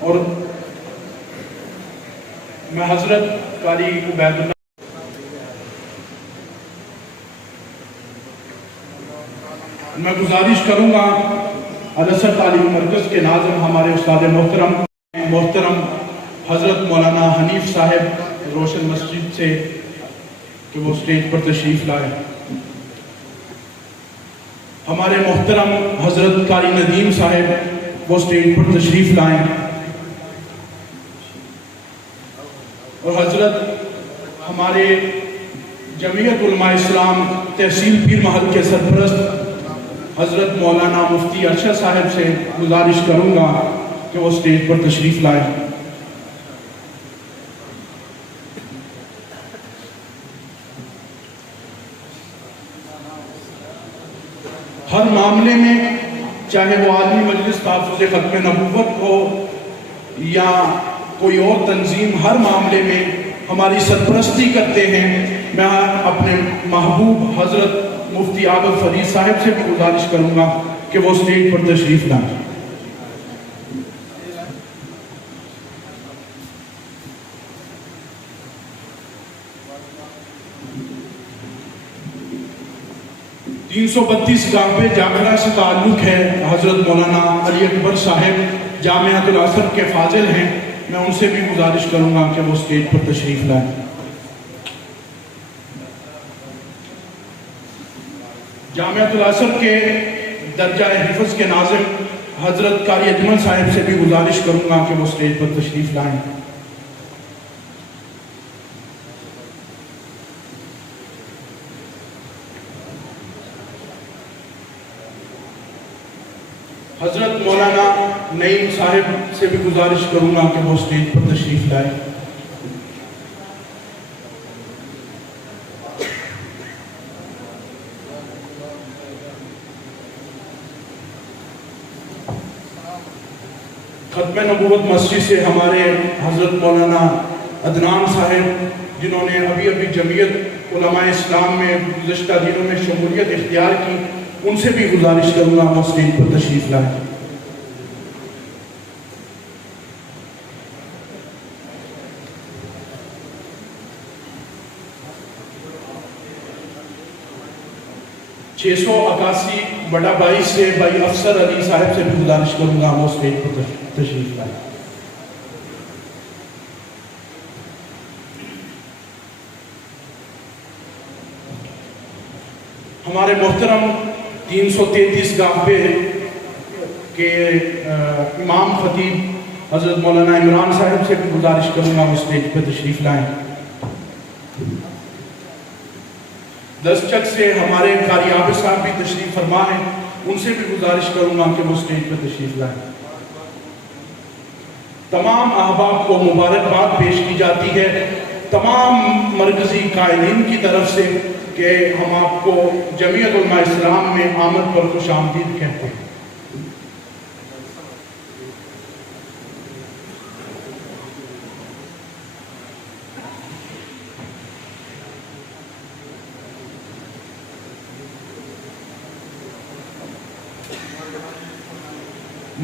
اور میں حضرت قاری عبید اللہ میں گزارش کروں گا الاسر تعلیمی مرکز کے ناظم ہمارے استاد محترم حضرت مولانا حنیف صاحب روشن مسجد سے کہ وہ سٹیج پر تشریف لائے. ہمارے محترم حضرت قاری ندیم صاحب وہ سٹیج پر تشریف لائیں اور حضرت ہمارے جمعیت علماء اسلام تحصیل پیر محل کے سرپرست حضرت مولانا مفتی ارشد صاحب سے گزارش کروں گا کہ وہ سٹیج پر تشریف لائیں. ہر معاملے میں چاہے وہ عالمی مجلس تحفظ ختم نبوت ہو یا کوئی اور تنظیم، ہر معاملے میں ہماری سرپرستی کرتے ہیں. میں اپنے محبوب حضرت مفتی عابد فرید صاحب سے بھی گزارش کروں گا کہ وہ سٹیج پر تشریف لائیں. تین سو 32 گاہ جاگرہ سے تعلق ہے. حضرت مولانا علی اکبر صاحب جامعۃ الازہر کے فاضل ہیں. میں ان سے بھی گزارش کروں گا کہ وہ سٹیج پر تشریف لائیں. جامعۃ الازہر کے درجہ حفظ کے ناظم حضرت قاری اجمل صاحب سے بھی گزارش کروں گا کہ وہ سٹیج پر تشریف لائیں. حضرت مولانا نعیم صاحب سے بھی گزارش کروں گا کہ وہ سٹیج پر تشریف لائیں. ختم نبوت مسجد سے ہمارے حضرت مولانا عدنان صاحب جنہوں نے ابھی جمعیت علماء اسلام میں گزشتہ دنوں میں شمولیت اختیار کی، ان سے بھی گزارش کروں گا وہ سٹیج پر تشریف لائیں. چھ سو 81 بڑا 22 سے بھائی افسر علی صاحب سے بھی گزارش کروں گا وہ سٹیج پر تشریف لائیں. ہمارے محترم 333 گاہ کے امام خطیب حضرت مولانا عمران صاحب سے بھی گزارش کروں گا وہ سٹیج پر تشریف لائیں. دسچک سے ہمارے قاری عابد صاحب بھی تشریف فرما ہیں، ان سے بھی گزارش کروں گا کہ وہ سٹیج پر تشریف لائیں. تمام احباب کو مبارکباد پیش کی جاتی ہے تمام مرکزی قائدین کی طرف سے کہ ہم آپ کو جمعیت علماء اسلام میں آمد پر خوش آمدید کہتے ہیں.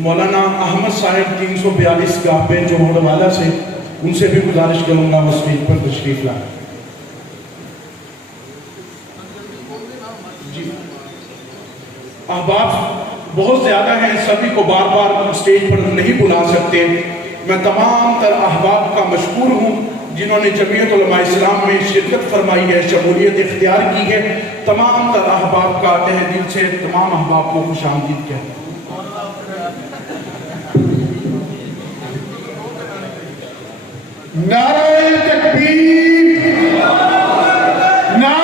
مولانا احمد صاحب 342 گاہ پہ جو والا سے، ان سے بھی گزارش کروں گا وہ سٹیج پر تشریف لائیں. جی احباب بہت زیادہ ہیں، سبھی کو بار بار سٹیج پر نہیں بلا سکتے. میں تمام تر احباب کا مشکور ہوں جنہوں نے جمعیت علماء اسلام میں شرکت فرمائی ہے، شمولیت اختیار کی ہے. تمام تر احباب کا تہ دل سے تمام احباب کو خوش آمدید کہتے ہیں. نعرہ تکبیر، نعرہ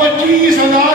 25,000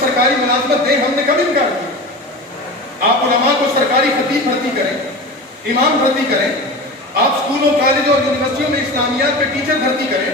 سرکاری ملازمت دیں، ہم نے کب انکار کیا؟ آپ علماء کو سرکاری خطیب بھرتی کریں، امام بھرتی کریں، آپ اسکولوں کالجوں اور یونیورسٹیوں میں اسلامیات پہ ٹیچر بھرتی کریں،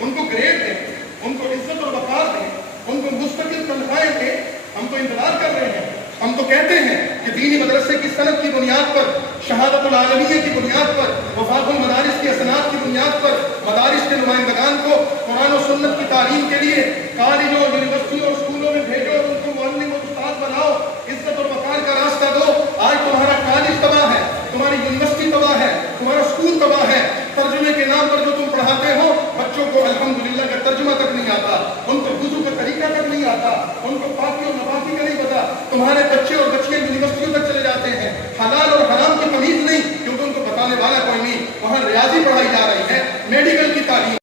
ان کو گریڈ دیں، ان کو عزت اور وقار دیں، ان کو مستقل تنخواہیں دیں۔ ہم تو انتظار کر رہے ہیں، ہم تو کہتے ہیں کہ دینی مدرسے کی صنعت کی بنیاد پر، شہادت العالمیہ کی بنیاد پر، وفاق المدارس کی اسناد کی بنیاد پر مدارس کے نمائندگان کو قرآن و سنت کی تعلیم کے لیے کالجوں یونیورسٹیوں اور اسکولوں میں بھیجو، ان کو معلم اور استاد بناؤ، عزت اور وقار کا راستہ دو۔ آج تمہارا کالج تباہ ہے، تمہاری یونیورسٹی تباہ ہے، تمہارا اسکول تباہ ہے، ترجمے کے نام پر جو تم پڑھاتے ہو بچوں کو الحمدللہ کا ترجمہ تک نہیں آتا، ان کو وضو کا طریقہ تک نہیں آتا، ان کو پاکی اور ناپاکی کا نہیں پتا۔ تمہارے بچے اور بچیاں یونیورسٹیوں تک چلے جاتے ہیں، حلال اور حرام کی تمیز نہیں، کیونکہ ان کو بتانے والا کوئی نہیں۔ وہاں ریاضی پڑھائی جا رہی ہے، میڈیکل کی تعلیم۔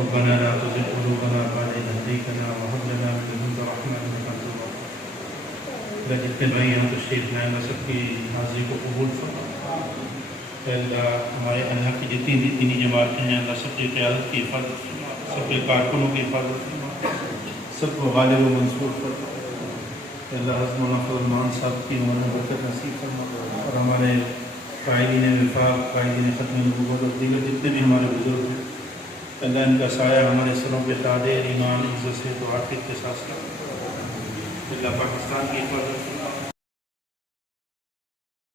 ربنا لا تزغ قلوبنا بعد إذ هديتنا وهب لنا من لدنك رحمة إنك أنت الوهاب۔ جتنے بھائی ہیں تشریف لائے اللہ سب کی حاضری کو قبول فرما۔ اے اللہ ہمارے اللہ کی جتنی دینی جماعتیں ہیں اللہ سب کی قیادت کی حفاظت فرما، سب کے کارکنوں کی حفاظت فرما، سب کو غالب و منصور فرما۔ اے اللہ حضرت مولانا فضل الرحمان صاحب کی عمر میں برکت نصیب فرما، اور ہمارے قائدین وفاق، قائدین ختم نبوت اور دیگر جتنے بھی ہمارے بزرگ ہیں اللہ ان کا سایہ ہمارے سروں پہ قادر ایمان عزت سے تو عافیت کے ساتھ اللہ پاکستان کی حفاظت